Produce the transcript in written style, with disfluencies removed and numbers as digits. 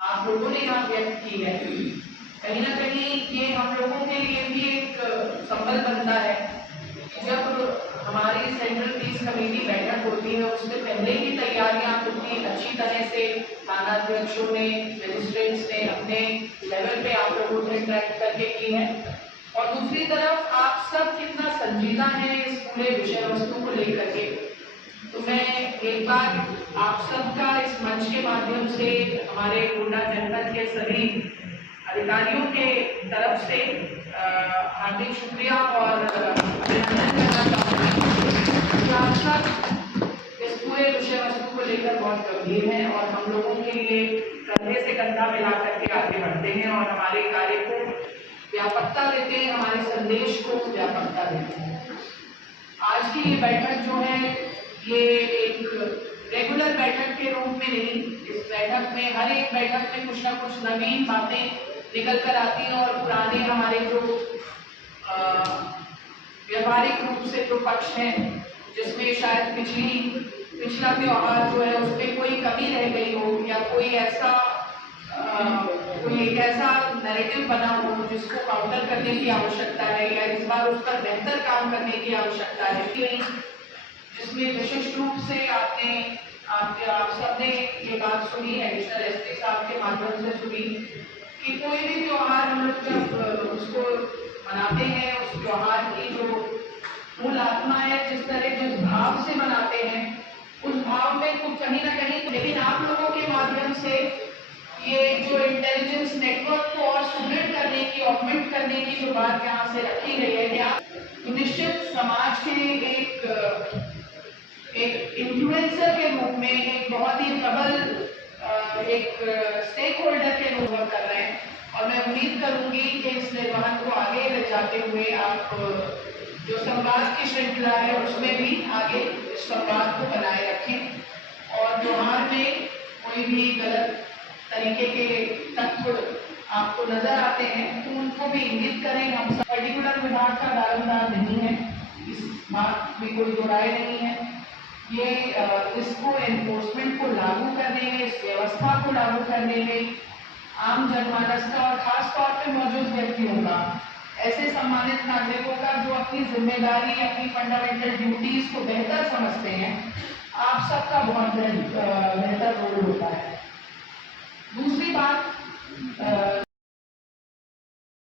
आप लोगों ने यहाँ व्यक्त की है, कहीं ना कहीं ये हम लोगों के लिए भी एक संबल बनता है कि जब हमारी सेंट्रल पीस कमेटी बैठक होती है उससे पहले ही तैयारियां कितनी अच्छी तरह से थानाध्यक्षों ने, मजिस्ट्रेट्स ने अपने लेवल पे आप लोगों से इंटरेक्ट करके की है। और दूसरी तरफ आप सब कितना संजीदा है इस पूरे विषय वस्तु को लेकर के। तो मैं एक बार आप सबका इस मंच के माध्यम से हमारे गोंडा जनपद के सभी अधिकारियों के तरफ से हार्दिक शुक्रिया और अभिनंदन करना चाहूँगी। आप सब इस पूरे विषय वस्तु को लेकर बहुत गंभीर हैं और हम लोगों के लिए कंधे से कंधा मिला करके आगे बढ़ते हैं और हमारे कार्य को व्यापकता देते हैं, हमारे संदेश को व्यापकता देते हैं। आज की ये बैठक जो है ये एक रेगुलर बैठक के रूप में नहीं, इस बैठक में हर एक बैठक में कुछ ना कुछ नवीन बातें निकल कर आती हैं और पुराने हमारे जो व्यवहारिक रूप से जो पक्ष हैं जिसमें शायद पिछला त्योहार जो है उसमें कोई कमी रह गई हो या कोई एक ऐसा नैरेटिव बना हो जिसको काउंटर करने की आवश्यकता है या इस बार उस पर बेहतर काम करने की आवश्यकता है, जिसमें विशिष्ट रूप से आप सबने ये बात सुनी, एडिशनल एसपी साहब के माध्यम से सुनी कि कोई भी त्योहार हम लोग जब उसको मनाते हैं उस त्योहार की जो मूल आत्मा है, जिस भाव से मनाते हैं उस भाव में कुछ कहीं ना कहीं, लेकिन आप लोगों के माध्यम से ये जो इंटेलिजेंस नेटवर्क को और सुदृढ़ करने की, ऑगमेंट करने की जो बात यहाँ से रखी गई है कि आप निश्चित समाज के एक इन्फ्लुएंसर के रूप में, एक बहुत ही प्रबल एक स्टेक होल्डर के रूप में कर रहे हैं और मैं उम्मीद करूंगी कि इस निर्वहन को आगे ले जाते हुए आप जो संवाद की श्रृंखला है उसमें भी आगे इस संवाद को बनाए रखें और त्योहार में कोई भी गलत तरीके के तत्व आपको नजर आते हैं तो उनको भी इंगित करें। हम सब पर्टिकुलर विभाग का दारोमदार नहीं है, इस बात में कोई दो राय नहीं है। ये इसको एनफोर्समेंट को लागू करने में, इस व्यवस्था को लागू करने में आम जनमानस का और खास तौर पर मौजूद व्यक्तियों का, ऐसे सम्मानित नागरिकों का जो अपनी जिम्मेदारी, अपनी फंडामेंटल ड्यूटीज को बेहतर समझते हैं, आप सबका बहुत बेहतर रोल होता है। दूसरी बात